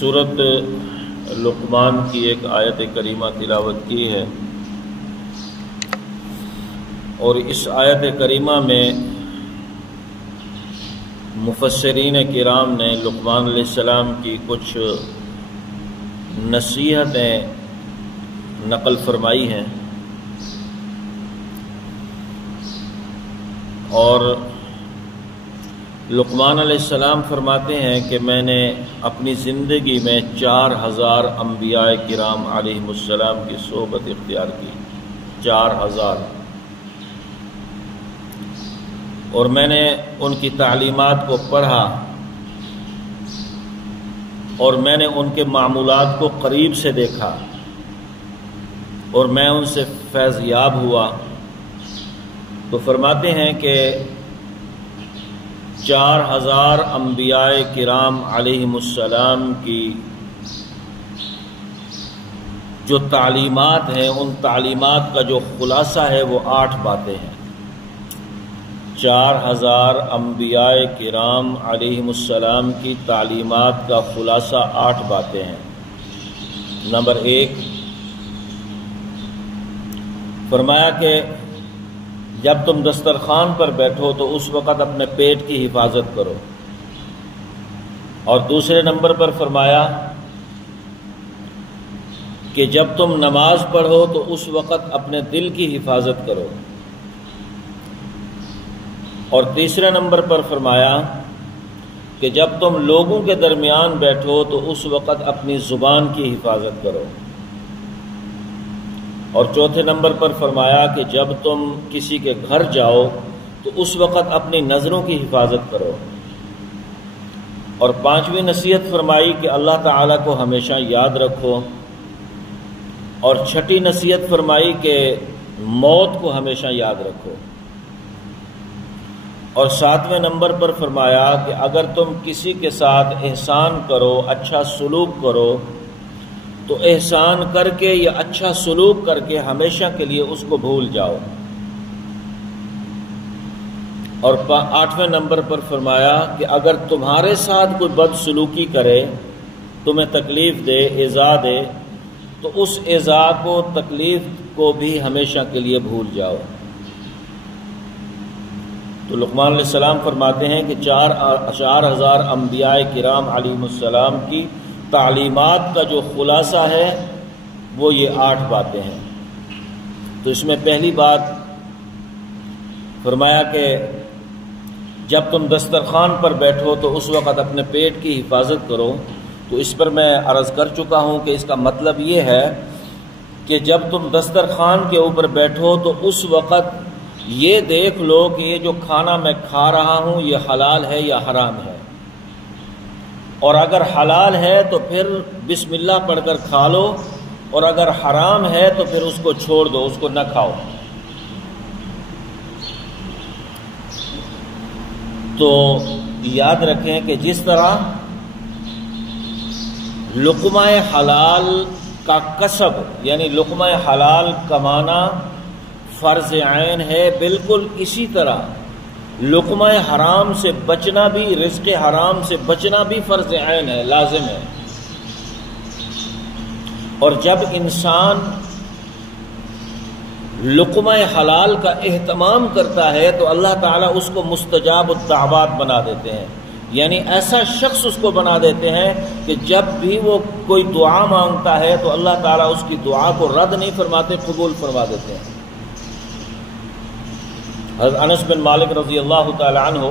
سورۃ لقمان کی ایک آیت کریمہ تلاوت کی ہے، اور اس آیت کریمہ میں مفسرین کرام نے لقمان علیہ السلام کی کچھ نصیحتیں نقل فرمائی ہیں، اور لقمان علیہ السلام فرماتے ہیں کہ میں نے اپنی زندگی میں 4000 انبیاء کرام علیہم السلام کی صحبت اختیار کی، 4000، اور میں نے ان کی تعلیمات کو پڑھا، اور میں نے ان کے معمولات کو قریب سے دیکھا، اور میں ان سے فیض یاب ہوا۔ تو فرماتے ہیں کہ 4000 انبیاء کرام علیہم السلام کی جو تعلیمات ہیں، ان تعلیمات کا جو خلاصہ ہے وہ 8 باتیں ہیں۔ 4000 انبیاء کرام علیہم السلام کی تعلیمات کا خلاصہ 8 باتیں ہیں۔ نمبر 1، فرمایا کہ جب تم دسترخوان پر بیٹھو تو اس وقت اپنے پیٹ کی حفاظت کرو، اور دوسرے نمبر پر فرمایا کہ جب تم نماز پڑھو تو اس وقت اپنے دل کی حفاظت کرو، اور تیسرے نمبر پر فرمایا کہ جب تم لوگوں کے درمیان بیٹھو تو اس وقت اپنی زبان کی حفاظت کرو، اور چوتھے نمبر پر فرمایا کہ جب تم کسی کے گھر جاؤ تو اس وقت اپنی نظروں کی حفاظت کرو، اور 5ویں نصیحت فرمائی کہ اللہ تعالیٰ کو ہمیشہ یاد رکھو، اور 6ٹھی نصیحت فرمائی کہ موت کو ہمیشہ یاد رکھو، اور 7ویں نمبر پر فرمایا کہ اگر تم کسی کے ساتھ احسان کرو، اچھا سلوک کرو، تو احسان کر کے یا اچھا سلوک کر کے ہمیشہ کے لیے اس کو بھول جاؤ، اور 8ویں نمبر پر فرمایا کہ اگر تمہارے ساتھ کوئی بد سلوکی کرے، تمہیں تکلیف دے، ایذا دے، تو اس ایذا کو، تکلیف کو بھی ہمیشہ کے لیے بھول جاؤ۔ تو لقمان علیہ السلام فرماتے ہیں کہ 4000 انبیاء کرام علیہم السلام کی تعلیمات کا جو خلاصہ ہے وہ یہ 8 باتیں ہیں۔ تو اس میں پہلی بات فرمایا کہ جب تم دسترخوان پر بیٹھو تو اس وقت اپنے پیٹ کی حفاظت کرو۔ تو اس پر میں عرض کر چکا ہوں کہ اس کا مطلب یہ ہے کہ جب تم دسترخوان کے اوپر بیٹھو تو اس وقت یہ دیکھ لو کہ یہ جو کھانا میں کھا رہا ہوں یہ حلال ہے یا حرام ہے، اور اگر حلال ہے تو پھر بسم اللہ پڑھ کر کھا لو، اور اگر حرام ہے تو پھر اس کو چھوڑ دو، اس کو نہ کھاؤ۔ تو یاد رکھیں کہ جس طرح لقمہ حلال کا کسب، یعنی لقمہ حلال کمانا فرض عین ہے، بالکل اسی طرح لقمہ حرام سے بچنا بھی، رزق حرام سے بچنا بھی فرض عین ہے، لازم ہے۔ اور جب انسان لقمہ حلال کا اہتمام کرتا ہے تو اللہ تعالیٰ اس کو مستجاب الدعوات بنا دیتے ہیں، یعنی ایسا شخص اس کو بنا دیتے ہیں کہ جب بھی وہ کوئی دعا مانگتا ہے تو اللہ تعالیٰ اس کی دعا کو رد نہیں فرماتے، قبول فرما دیتے ہیں۔ حضرت انس بن مالک رضی اللہ تعالی عنہ،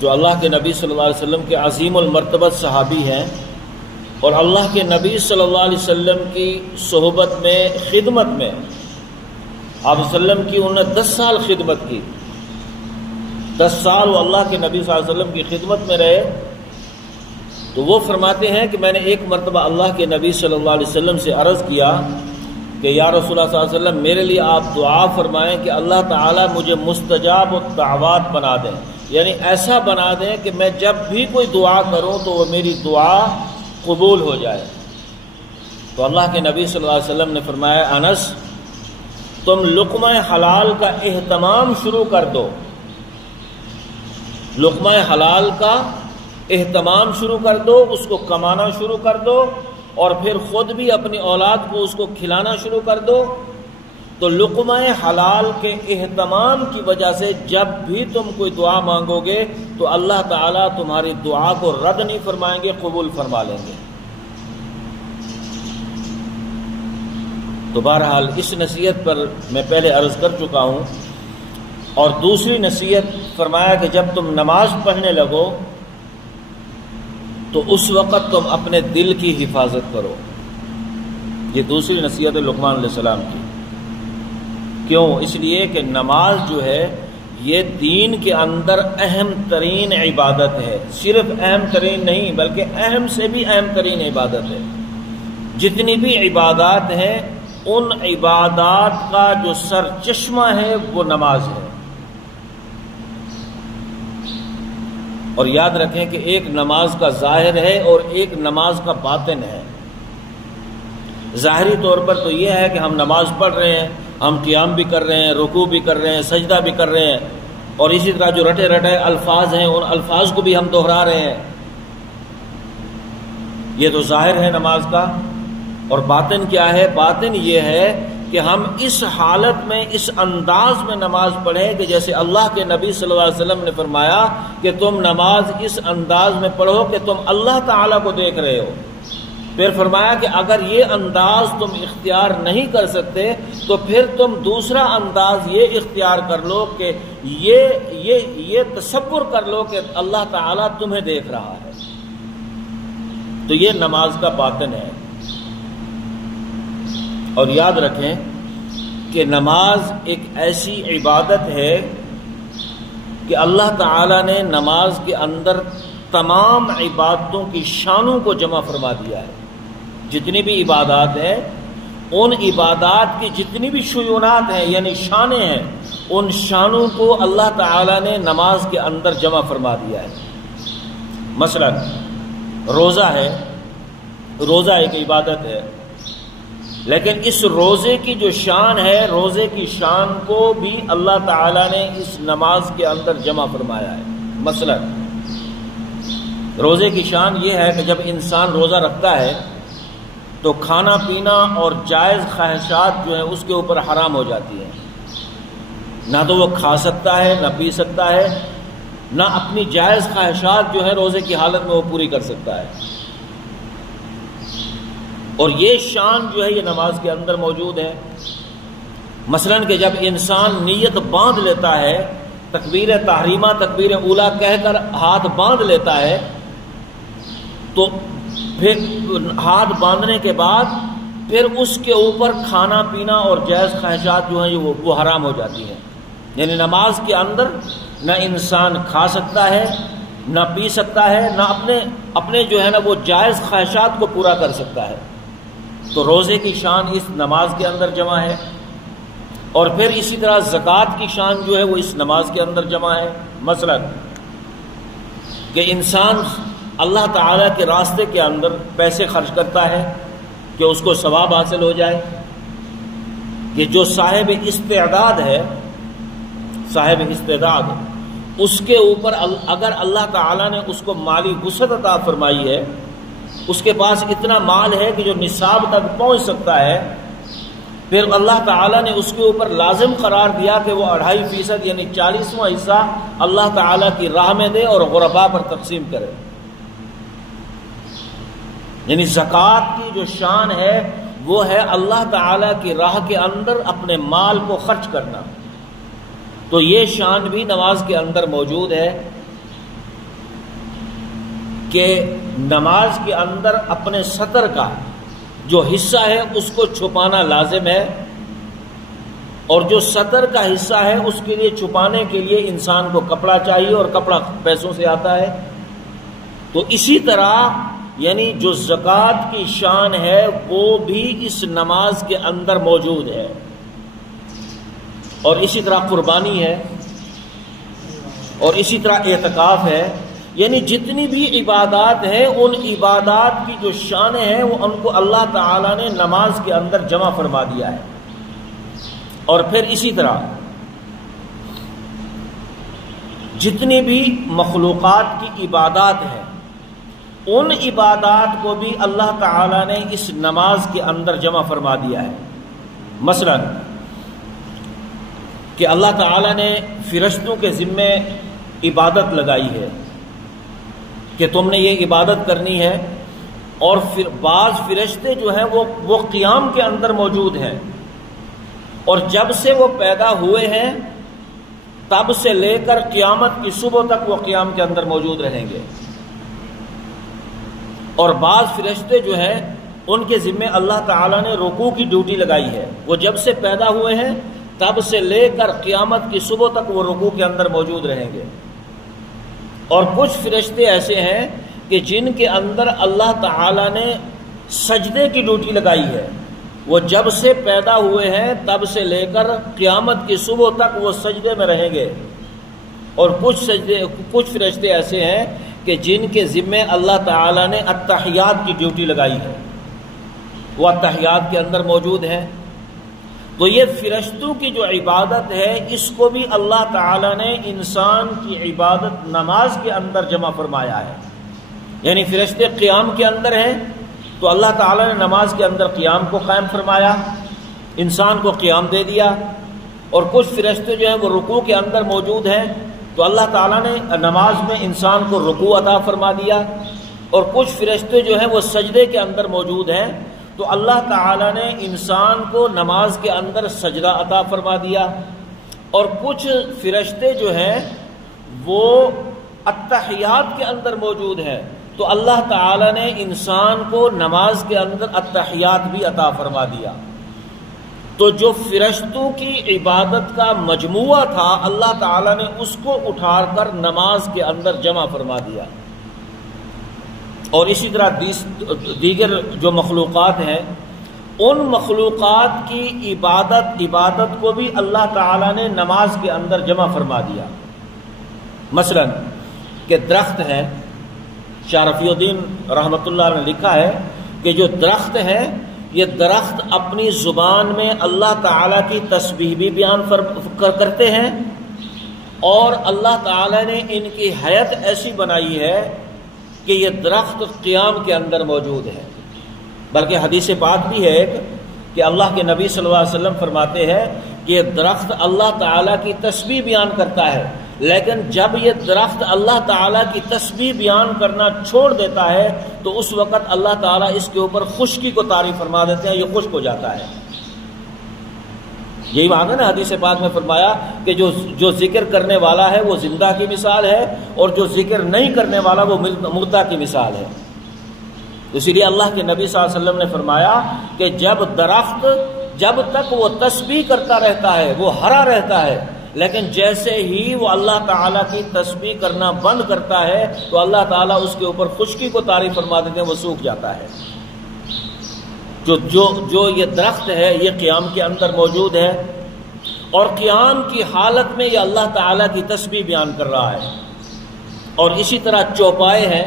جو اللہ کے نبی صلی اللہ علیہ وسلم کے عظیم المرتبت صحابی ہیں، اور اللہ کے نبی صلی اللہ علیہ وسلم کی صحبت میں، خدمت میں، آپ وسلم کی انہوں نے 10 سال خدمت کی، 10 سال وہ اللہ کے نبی صلی اللہ علیہ وسلم کی خدمت میں رہے۔ تو وہ فرماتے ہیں کہ میں نے ایک مرتبہ اللہ کے نبی صلی اللہ علیہ وسلم سے عرض کیا کہ یا رسول اللہ صلی اللہ علیہ وسلم، میرے لیے آپ دعا فرمائیں کہ اللہ تعالیٰ مجھے مستجاب الدعوات بنا دیں، یعنی ایسا بنا دیں کہ میں جب بھی کوئی دعا کروں تو وہ میری دعا قبول ہو جائے۔ تو اللہ کے نبی صلی اللہ علیہ وسلم نے فرمایا، انس تم لقمہ حلال کا اہتمام شروع کر دو، لقمہ حلال کا اہتمام شروع کر دو، اس کو کمانا شروع کر دو، اور پھر خود بھی اپنی اولاد کو اس کو کھلانا شروع کر دو، تو لقمہ حلال کے اہتمام کی وجہ سے جب بھی تم کوئی دعا مانگو گے تو اللہ تعالیٰ تمہاری دعا کو رد نہیں فرمائیں گے، قبول فرما لیں گے۔ تو بہرحال اس نصیحت پر میں پہلے عرض کر چکا ہوں، اور دوسری نصیحت فرمایا کہ جب تم نماز پڑھنے لگو تو اس وقت تم اپنے دل کی حفاظت کرو۔ یہ دوسری نصیحت ہے لقمان علیہ السلام کی۔ کیوں؟ اس لیے کہ نماز جو ہے یہ دین کے اندر اہم ترین عبادت ہے، صرف اہم ترین نہیں بلکہ اہم سے بھی اہم ترین عبادت ہے۔ جتنی بھی عبادات ہیں ان عبادات کا جو سر چشمہ ہے وہ نماز ہے۔ اور یاد رکھیں کہ ایک نماز کا ظاہر ہے اور ایک نماز کا باطن ہے۔ ظاہری طور پر تو یہ ہے کہ ہم نماز پڑھ رہے ہیں، ہم قیام بھی کر رہے ہیں، رکوع بھی کر رہے ہیں، سجدہ بھی کر رہے ہیں، اور اسی طرح جو رٹے رٹے الفاظ ہیں ان الفاظ کو بھی ہم دہرا رہے ہیں۔ یہ تو ظاہر ہے نماز کا۔ اور باطن کیا ہے؟ باطن یہ ہے کہ ہم اس حالت میں، اس انداز میں نماز پڑھیں کہ جیسے اللہ کے نبی صلی اللہ علیہ وسلم نے فرمایا کہ تم نماز اس انداز میں پڑھو کہ تم اللہ تعالیٰ کو دیکھ رہے ہو۔ پھر فرمایا کہ اگر یہ انداز تم اختیار نہیں کر سکتے تو پھر تم دوسرا انداز یہ اختیار کر لو کہ یہ تصور کر لو کہ اللہ تعالیٰ تمہیں دیکھ رہا ہے۔ تو یہ نماز کا باطن ہے۔ اور یاد رکھیں کہ نماز ایک ایسی عبادت ہے کہ اللہ تعالیٰ نے نماز کے اندر تمام عبادتوں کی شانوں کو جمع فرما دیا ہے۔ جتنی بھی عبادات ہیں ان عبادات کی جتنی بھی شیونات ہیں یعنی شانیں ہیں، ان شانوں کو اللہ تعالیٰ نے نماز کے اندر جمع فرما دیا ہے۔ مثلا روزہ ہے، روزہ ایک عبادت ہے، لیکن اس روزے کی جو شان ہے، روزے کی شان کو بھی اللہ تعالیٰ نے اس نماز کے اندر جمع فرمایا ہے۔ مثلا روزے کی شان یہ ہے کہ جب انسان روزہ رکھتا ہے تو کھانا پینا اور جائز خواہشات جو ہیں اس کے اوپر حرام ہو جاتی ہیں۔ نہ تو وہ کھا سکتا ہے، نہ پی سکتا ہے، نہ اپنی جائز خواہشات جو ہے روزے کی حالت میں وہ پوری کر سکتا ہے۔ اور یہ شان جو ہے یہ نماز کے اندر موجود ہے۔ مثلاً کہ جب انسان نیت باندھ لیتا ہے، تکبیر تحریمہ تکبیر اولیٰ کہہ کر ہاتھ باندھ لیتا ہے، تو پھر ہاتھ باندھنے کے بعد پھر اس کے اوپر کھانا پینا اور جائز خواہشات جو ہیں وہ حرام ہو جاتی ہیں۔ یعنی نماز کے اندر نہ انسان کھا سکتا ہے، نہ پی سکتا ہے، نہ اپنے جو ہے نا وہ جائز خواہشات کو پورا کر سکتا ہے۔ تو روزے کی شان اس نماز کے اندر جمع ہے، اور پھر اسی طرح زکوٰۃ کی شان جو ہے وہ اس نماز کے اندر جمع ہے۔ مثلا کہ انسان اللہ تعالیٰ کے راستے کے اندر پیسے خرچ کرتا ہے کہ اس کو ثواب حاصل ہو جائے، کہ جو صاحب استعداد ہے، صاحب استعداد اس کے اوپر اگر اللہ تعالیٰ نے اس کو مالی وسعت عطا فرمائی ہے، اس کے پاس اتنا مال ہے کہ جو نصاب تک پہنچ سکتا ہے، پھر اللہ تعالیٰ نے اس کے اوپر لازم قرار دیا کہ وہ 2.5% یعنی 40واں حصہ اللہ تعالیٰ کی راہ میں دے اور غرباء پر تقسیم کرے۔ یعنی زکوٰۃ کی جو شان ہے وہ ہے اللہ تعالیٰ کی راہ کے اندر اپنے مال کو خرچ کرنا۔ تو یہ شان بھی نماز کے اندر موجود ہے کہ نماز کے اندر اپنے سطر کا جو حصہ ہے اس کو چھپانا لازم ہے، اور جو سطر کا حصہ ہے اس کے لیے چھپانے کے لیے انسان کو کپڑا چاہیے، اور کپڑا پیسوں سے آتا ہے۔ تو اسی طرح یعنی جو زکوٰۃ کی شان ہے وہ بھی اس نماز کے اندر موجود ہے، اور اسی طرح قربانی ہے، اور اسی طرح اعتکاف ہے۔ یعنی جتنی بھی عبادات ہیں ان عبادات کی جو شانیں ہیں وہ ان کو اللہ تعالیٰ نے نماز کے اندر جمع فرما دیا ہے۔ اور پھر اسی طرح جتنی بھی مخلوقات کی عبادات ہیں ان عبادات کو بھی اللہ تعالیٰ نے اس نماز کے اندر جمع فرما دیا ہے۔ مثلا کہ اللہ تعالیٰ نے فرشتوں کے ذمے عبادت لگائی ہے کہ تم نے یہ عبادت کرنی ہے، اور پھر بعض فرشتے جو ہیں وہ قیام کے اندر موجود ہیں، اور جب سے وہ پیدا ہوئے ہیں تب سے لے کر قیامت کی صبح تک وہ قیام کے اندر موجود رہیں گے، اور بعض فرشتے جو ہیں ان کے ذمے اللہ تعالیٰ نے رکوع کی ڈیوٹی لگائی ہے، وہ جب سے پیدا ہوئے ہیں تب سے لے کر قیامت کی صبح تک وہ رکوع کے اندر موجود رہیں گے، اور کچھ فرشتے ایسے ہیں کہ جن کے اندر اللہ تعالیٰ نے سجدے کی ڈیوٹی لگائی ہے، وہ جب سے پیدا ہوئے ہیں تب سے لے کر قیامت کی صبح تک وہ سجدے میں رہیں گے، اور کچھ فرشتے ایسے ہیں کہ جن کے ذمے اللہ تعالیٰ نے التحیات کی ڈیوٹی لگائی ہے، وہ التحیات کے اندر موجود ہیں۔ تو یہ فرشتوں کی جو عبادت ہے اس کو بھی اللہ تعالیٰ نے انسان کی عبادت نماز کے اندر جمع فرمایا ہے، یعنی فرشتے قیام کے اندر ہیں تو اللہ تعالیٰ نے نماز کے اندر قیام کو قائم فرمایا، انسان کو قیام دے دیا، اور کچھ فرشتے جو ہیں وہ رکوع کے اندر موجود ہیں تو اللہ تعالیٰ نے نماز میں انسان کو رکوع عطا فرما دیا، اور کچھ فرشتے جو ہیں وہ سجدے کے اندر موجود ہیں تو اللہ تعالیٰ نے انسان کو نماز کے اندر سجدہ عطا فرما دیا، اور کچھ فرشتے جو ہیں وہ التحیات کے اندر موجود ہیں تو اللہ تعالیٰ نے انسان کو نماز کے اندر التحیات بھی عطا فرما دیا۔ تو جو فرشتوں کی عبادت کا مجموعہ تھا اللہ تعالیٰ نے اس کو اٹھا کر نماز کے اندر جمع فرما دیا، اور اسی طرح دیگر جو مخلوقات ہیں ان مخلوقات کی عبادت کو بھی اللہ تعالیٰ نے نماز کے اندر جمع فرما دیا۔ مثلا کہ درخت ہے، شاہ رفیع الدین رحمۃ اللہ نے لکھا ہے کہ جو درخت ہے یہ درخت اپنی زبان میں اللہ تعالیٰ کی تسبیح بھی بیان کرتے ہیں، اور اللہ تعالیٰ نے ان کی حیت ایسی بنائی ہے کہ یہ درخت قیام کے اندر موجود ہے۔ بلکہ حدیث پاک بھی ہے کہ اللہ کے نبی صلی اللہ علیہ وسلم فرماتے ہیں کہ یہ درخت اللہ تعالیٰ کی تسبیح بیان کرتا ہے، لیکن جب یہ درخت اللہ تعالیٰ کی تسبیح بیان کرنا چھوڑ دیتا ہے تو اس وقت اللہ تعالیٰ اس کے اوپر خشکی کو طاری فرما دیتے ہیں، یہ خشک ہو جاتا ہے۔ یہی بات ہے نا، حدیث پاک میں فرمایا کہ جو ذکر کرنے والا ہے وہ زندہ کی مثال ہے، اور جو ذکر نہیں کرنے والا وہ مردہ کی مثال ہے۔ اسی لیے اللہ کے نبی صلی اللہ علیہ وسلم نے فرمایا کہ درخت جب تک وہ تسبیح کرتا رہتا ہے وہ ہرا رہتا ہے، لیکن جیسے ہی وہ اللہ تعالیٰ کی تسبیح کرنا بند کرتا ہے تو اللہ تعالیٰ اس کے اوپر خشکی کو طاری فرما دیتے ہیں، وہ سوکھ جاتا ہے۔ جو یہ درخت ہے یہ قیام کے اندر موجود ہے، اور قیام کی حالت میں یہ اللہ تعالیٰ کی تسبیح بیان کر رہا ہے۔ اور اسی طرح چوپائے ہیں،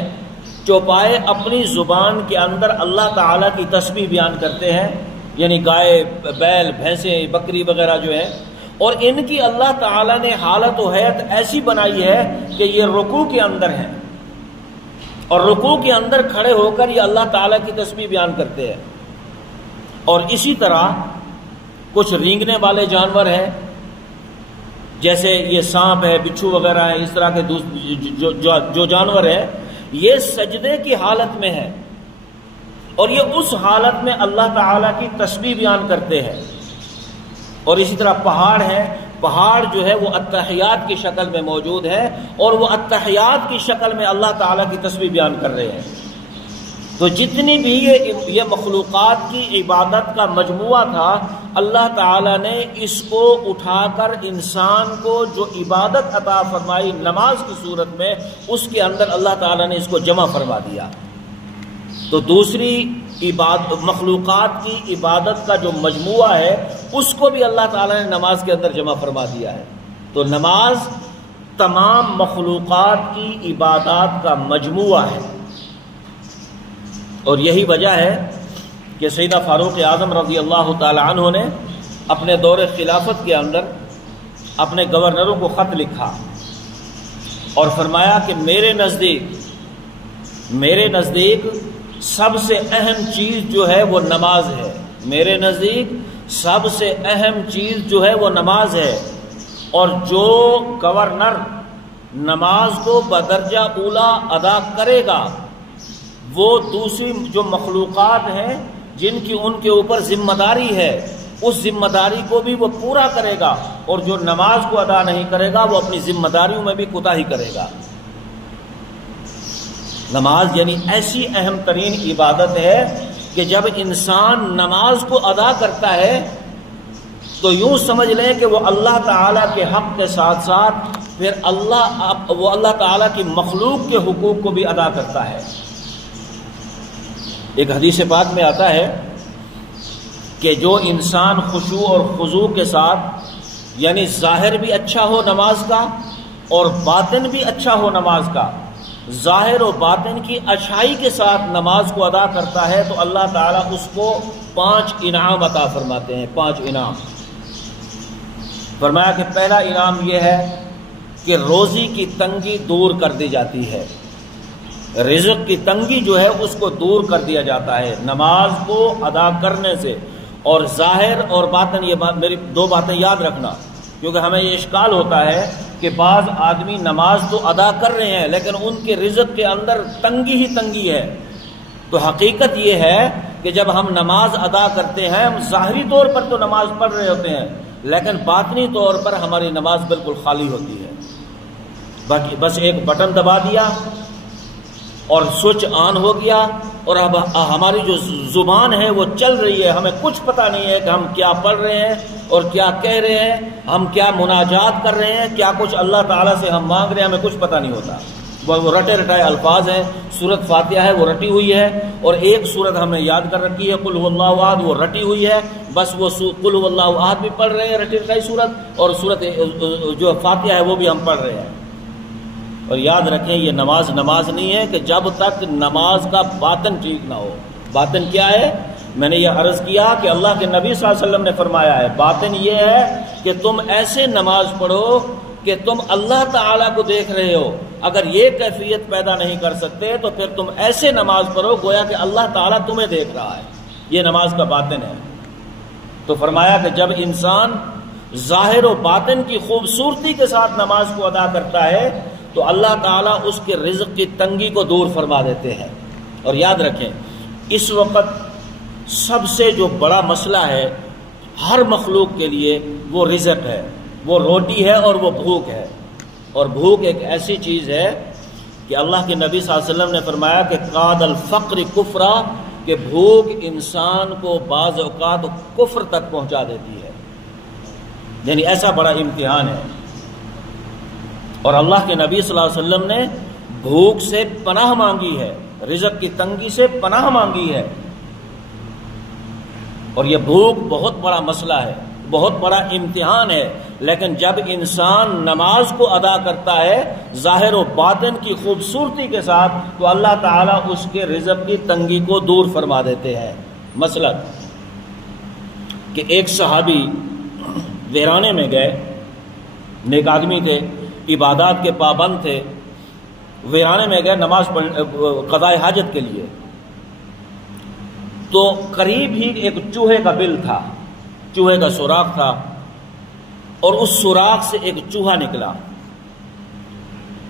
چوپائے اپنی زبان کے اندر اللہ تعالیٰ کی تسبیح بیان کرتے ہیں، یعنی گائے، بیل، بھینسیں، بکری وغیرہ جو ہیں، اور ان کی اللہ تعالیٰ نے حالت و حیت ایسی بنائی ہے کہ یہ رکوع کے اندر ہیں، اور رکوع کے اندر کھڑے ہو کر یہ اللہ تعالیٰ کی تسبیح بیان کرتے ہیں۔ اور اسی طرح کچھ رینگنے والے جانور ہیں، جیسے یہ سانپ ہے، بچھو وغیرہ ہیں، اس طرح کے جو جانور ہیں یہ سجدے کی حالت میں ہے، اور یہ اس حالت میں اللہ تعالیٰ کی تسبیح بیان کرتے ہیں۔ اور اسی طرح پہاڑ ہے، پہاڑ جو ہے وہ التحیات کی شکل میں موجود ہے، اور وہ التحیات کی شکل میں اللہ تعالیٰ کی تسبیح بیان کر رہے ہیں۔ تو جتنی بھی یہ مخلوقات کی عبادت کا مجموعہ تھا اللہ تعالیٰ نے اس کو اٹھا کر انسان کو جو عبادت عطا فرمائی نماز کی صورت میں، اس کے اندر اللہ تعالیٰ نے اس کو جمع فرما دیا۔ تو دوسری مخلوقات کی عبادت کا جو مجموعہ ہے اس کو بھی اللہ تعالیٰ نے نماز کے اندر جمع فرما دیا ہے۔ تو نماز تمام مخلوقات کی عبادات کا مجموعہ ہے، اور یہی وجہ ہے کہ سیدنا فاروق اعظم رضی اللہ تعالی عنہ نے اپنے دور خلافت کے اندر اپنے گورنروں کو خط لکھا اور فرمایا کہ میرے نزدیک میرے نزدیک سب سے اہم چیز جو ہے وہ نماز ہے، میرے نزدیک سب سے اہم چیز جو ہے وہ نماز ہے، اور جو گورنر نماز کو بدرجہ اولا ادا کرے گا وہ دوسری جو مخلوقات ہیں جن کی ان کے اوپر ذمہ داری ہے اس ذمہ داری کو بھی وہ پورا کرے گا، اور جو نماز کو ادا نہیں کرے گا وہ اپنی ذمہ داریوں میں بھی کوتاہی کرے گا۔ نماز یعنی ایسی اہم ترین عبادت ہے کہ جب انسان نماز کو ادا کرتا ہے تو یوں سمجھ لیں کہ وہ اللہ تعالیٰ کے حق کے ساتھ ساتھ پھر وہ اللہ تعالیٰ کی مخلوق کے حقوق کو بھی ادا کرتا ہے۔ ایک حدیث پاک میں آتا ہے کہ جو انسان خشوع اور خضوع کے ساتھ، یعنی ظاہر بھی اچھا ہو نماز کا اور باطن بھی اچھا ہو نماز کا، ظاہر و باطن کی اچھائی کے ساتھ نماز کو ادا کرتا ہے تو اللہ تعالیٰ اس کو 5 انعام عطا فرماتے ہیں۔ 5 انعام فرمایا کہ پہلا انعام یہ ہے کہ روزی کی تنگی دور کر دی جاتی ہے، رزق کی تنگی جو ہے اس کو دور کر دیا جاتا ہے نماز کو ادا کرنے سے۔ اور ظاہر اور باطن، یہ میری 2 باتیں یاد رکھنا، کیونکہ ہمیں یہ اشکال ہوتا ہے کہ بعض آدمی نماز تو ادا کر رہے ہیں لیکن ان کے رزق کے اندر تنگی ہی تنگی ہے۔ تو حقیقت یہ ہے کہ جب ہم نماز ادا کرتے ہیں ہم ظاہری طور پر تو نماز پڑھ رہے ہوتے ہیں لیکن باطنی طور پر ہماری نماز بالکل خالی ہوتی ہے، باقی بس ایک بٹن دبا دیا اور سوئچ آن ہو گیا اور اب ہماری جو زبان ہے وہ چل رہی ہے، ہمیں کچھ پتہ نہیں ہے کہ ہم کیا پڑھ رہے ہیں اور کیا کہہ رہے ہیں، ہم کیا مناجات کر رہے ہیں، کیا کچھ اللہ تعالیٰ سے ہم مانگ رہے ہیں، ہمیں کچھ پتہ نہیں ہوتا۔ وہ رٹے رٹائے الفاظ ہیں، سورت فاتحہ ہے وہ رٹی ہوئی ہے، اور ایک سورت ہم نے یاد کر رکھی ہے قل هو اللہ احد، وہ رٹی ہوئی ہے، بس وہ قل هو اللہ احد بھی پڑھ رہے ہیں رٹی رٹائی سورت، اور سورت جو فاتحہ ہے وہ بھی ہم پڑھ رہے ہیں۔ اور یاد رکھیں یہ نماز نہیں ہے کہ جب تک نماز کا باطن ٹھیک نہ ہو۔ باطن کیا ہے؟ میں نے یہ عرض کیا کہ اللہ کے نبی صلی اللہ علیہ وسلم نے فرمایا ہے باطن یہ ہے کہ تم ایسے نماز پڑھو کہ تم اللہ تعالیٰ کو دیکھ رہے ہو۔ اگر یہ کیفیت پیدا نہیں کر سکتے تو پھر تم ایسے نماز پڑھو گویا کہ اللہ تعالیٰ تمہیں دیکھ رہا ہے، یہ نماز کا باطن ہے۔ تو فرمایا کہ جب انسان ظاہر و باطن کی خوبصورتی کے ساتھ نماز کو ادا کرتا ہے تو اللہ تعالیٰ اس کے رزق کی تنگی کو دور فرما دیتے ہیں۔ اور یاد رکھیں اس وقت سب سے جو بڑا مسئلہ ہے ہر مخلوق کے لیے وہ رزق ہے، وہ روٹی ہے اور وہ بھوک ہے۔ اور بھوک ایک ایسی چیز ہے کہ اللہ کے نبی صلی اللہ علیہ وسلم نے فرمایا کہ قاد الفقر کفرا، کہ بھوک انسان کو بعض اوقات کفر تک پہنچا دیتی ہے، یعنی ایسا بڑا امتحان ہے۔ اور اللہ کے نبی صلی اللہ علیہ وسلم نے بھوک سے پناہ مانگی ہے، رزق کی تنگی سے پناہ مانگی ہے۔ اور یہ بھوک بہت بڑا مسئلہ ہے، بہت بڑا امتحان ہے، لیکن جب انسان نماز کو ادا کرتا ہے ظاہر و باطن کی خوبصورتی کے ساتھ تو اللہ تعالیٰ اس کے رزق کی تنگی کو دور فرما دیتے ہیں۔ مثلا کہ ایک صحابی ویرانے میں گئے، نیک آدمی تھے، عبادات کے پابند تھے، ویرانے میں گئے نماز قضاء حاجت کے لیے، تو قریب ہی ایک چوہے کا بل تھا، چوہے کا سوراخ تھا، اور اس سوراخ سے ایک چوہا نکلا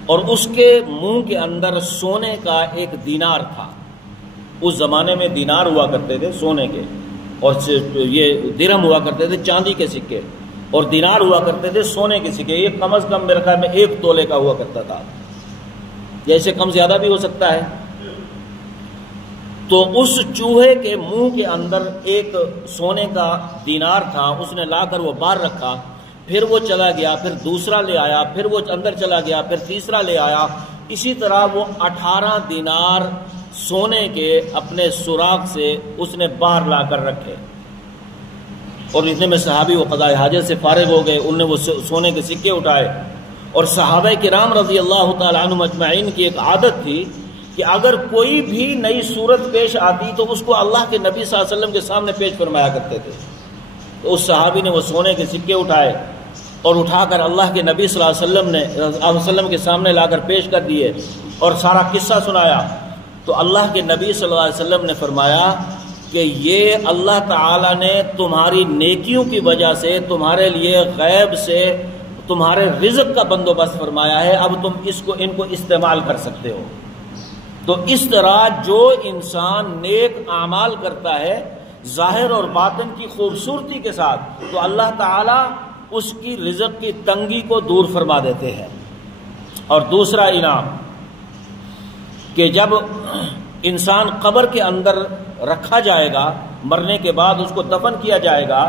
اور اس کے منہ کے اندر سونے کا ایک دینار تھا۔ اس زمانے میں دینار ہوا کرتے تھے سونے کے، اور یہ درہم ہوا کرتے تھے چاندی کے سکے، اور دینار ہوا کرتے تھے سونے کے سکے۔ یہ کم از کم میرے خیال میں 1 تولے کا ہوا کرتا تھا، یا اسے کم زیادہ بھی ہو سکتا ہے۔ تو اس چوہے کے منہ کے اندر ایک سونے کا دینار تھا، اس نے لا کر وہ باہر رکھا، پھر وہ چلا گیا، پھر دوسرا لے آیا، پھر وہ اندر چلا گیا، پھر تیسرا لے آیا، اسی طرح وہ 18 دینار سونے کے اپنے سوراخ سے اس نے باہر لا کر رکھے۔ اور اتنے میں صحابی وہ قضاء حاجت سے فارغ ہو گئے، انہوں نے وہ سونے کے سکے اٹھائے۔ اور صحابہ کرام رضی اللہ تعالی عنہم اجمعین کی ایک عادت تھی کہ اگر کوئی بھی نئی صورت پیش آتی تو اس کو اللہ کے نبی صلی اللہ علیہ وسلم کے سامنے پیش فرمایا کرتے تھے۔ تو اس صحابی نے وہ سونے کے سکے اٹھائے اور اٹھا کر اللہ کے نبی صلی اللہ علیہ وسلم کے سامنے لا کر پیش کر دیے اور سارا قصہ سنایا۔ تو اللہ کے نبی صلی اللہ علیہ وسلم نے فرمایا کہ یہ اللہ تعالیٰ نے تمہاری نیکیوں کی وجہ سے تمہارے لیے غیب سے تمہارے رزق کا بندوبست فرمایا ہے، اب تم ان کو استعمال کر سکتے ہو۔ تو اس طرح جو انسان نیک اعمال کرتا ہے ظاہر اور باطن کی خوبصورتی کے ساتھ، تو اللہ تعالیٰ اس کی رزق کی تنگی کو دور فرما دیتے ہیں۔ اور دوسرا انعام کہ جب انسان قبر کے اندر رکھا جائے گا، مرنے کے بعد اس کو دفن کیا جائے گا،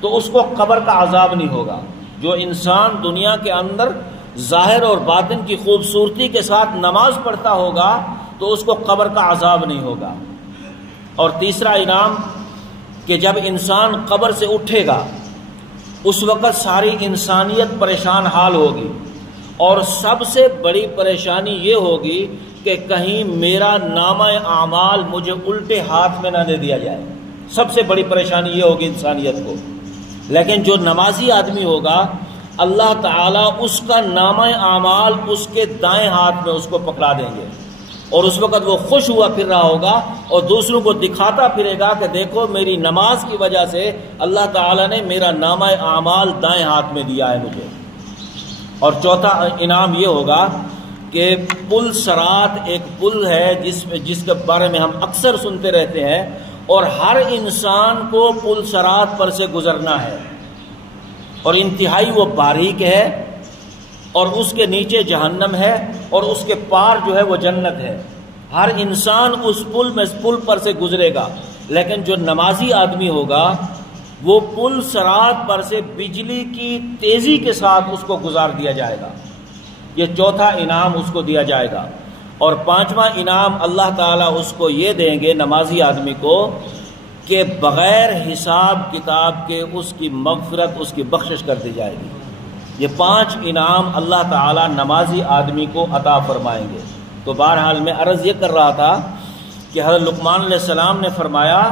تو اس کو قبر کا عذاب نہیں ہوگا۔ جو انسان دنیا کے اندر ظاہر اور باطن کی خوبصورتی کے ساتھ نماز پڑھتا ہوگا تو اس کو قبر کا عذاب نہیں ہوگا۔ اور تیسرا انعام کہ جب انسان قبر سے اٹھے گا اس وقت ساری انسانیت پریشان حال ہوگی، اور سب سے بڑی پریشانی یہ ہوگی کہ کہیں میرا نامہ اعمال مجھے الٹے ہاتھ میں نہ دے دیا جائے۔ سب سے بڑی پریشانی یہ ہوگی انسانیت کو۔ لیکن جو نمازی آدمی ہوگا اللہ تعالیٰ اس کا نامہ اعمال اس کے دائیں ہاتھ میں اس کو پکڑا دیں گے، اور اس وقت وہ خوش ہوا پھر رہا ہوگا اور دوسروں کو دکھاتا پھرے گا کہ دیکھو میری نماز کی وجہ سے اللہ تعالیٰ نے میرا نامہ اعمال دائیں ہاتھ میں دیا ہے مجھے۔ اور چوتھا انعام یہ ہوگا کہ پل صراط ایک پل ہے جس کے بارے میں ہم اکثر سنتے رہتے ہیں، اور ہر انسان کو پل صراط پر سے گزرنا ہے، اور انتہائی وہ باریک ہے، اور اس کے نیچے جہنم ہے، اور اس کے پار جو ہے وہ جنت ہے۔ ہر انسان اس پل پر سے گزرے گا، لیکن جو نمازی آدمی ہوگا وہ پل صراط پر سے بجلی کی تیزی کے ساتھ اس کو گزار دیا جائے گا۔ یہ چوتھا انعام اس کو دیا جائے گا۔ اور پانچواں انعام اللہ تعالیٰ اس کو یہ دیں گے نمازی آدمی کو کہ بغیر حساب کتاب کے اس کی مغفرت، اس کی بخشش کر دی جائے گی۔ یہ 5 انعام اللہ تعالیٰ نمازی آدمی کو عطا فرمائیں گے۔ تو بہرحال میں عرض یہ کر رہا تھا کہ حضرت لقمان علیہ السلام نے فرمایا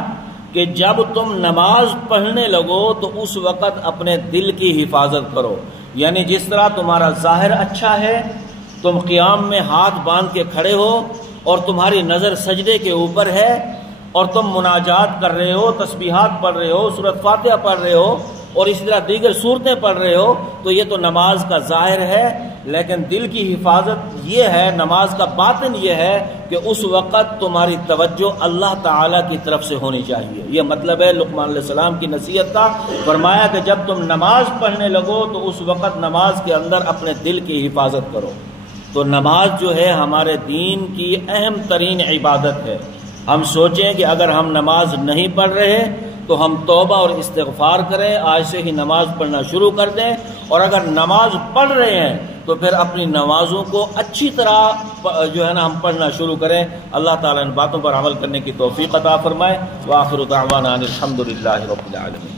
کہ جب تم نماز پڑھنے لگو تو اس وقت اپنے دل کی حفاظت کرو، یعنی جس طرح تمہارا ظاہر اچھا ہے، تم قیام میں ہاتھ باندھ کے کھڑے ہو اور تمہاری نظر سجدے کے اوپر ہے، اور تم مناجات کر رہے ہو، تسبیحات پڑھ رہے ہو، سورۃ فاتحہ پڑھ رہے ہو، اور اس طرح دیگر صورتیں پڑھ رہے ہو، تو یہ تو نماز کا ظاہر ہے۔ لیکن دل کی حفاظت یہ ہے، نماز کا باطن یہ ہے کہ اس وقت تمہاری توجہ اللہ تعالیٰ کی طرف سے ہونی چاہیے۔ یہ مطلب ہے لقمان علیہ السلام کی نصیحت کا۔ فرمایا کہ جب تم نماز پڑھنے لگو تو اس وقت نماز کے اندر اپنے دل کی حفاظت کرو۔ تو نماز جو ہے ہمارے دین کی اہم ترین عبادت ہے۔ ہم سوچیں کہ اگر ہم نماز نہیں پڑھ رہے تو ہم توبہ اور استغفار کریں، آج سے ہی نماز پڑھنا شروع کر دیں، اور اگر نماز پڑھ رہے ہیں تو پھر اپنی نمازوں کو اچھی طرح جو ہے نا ہم پڑھنا شروع کریں۔ اللہ تعالیٰ ان باتوں پر عمل کرنے کی توفیق عطا فرمائے۔ وآخر دعوانا ان الحمد للہ رب العالمین۔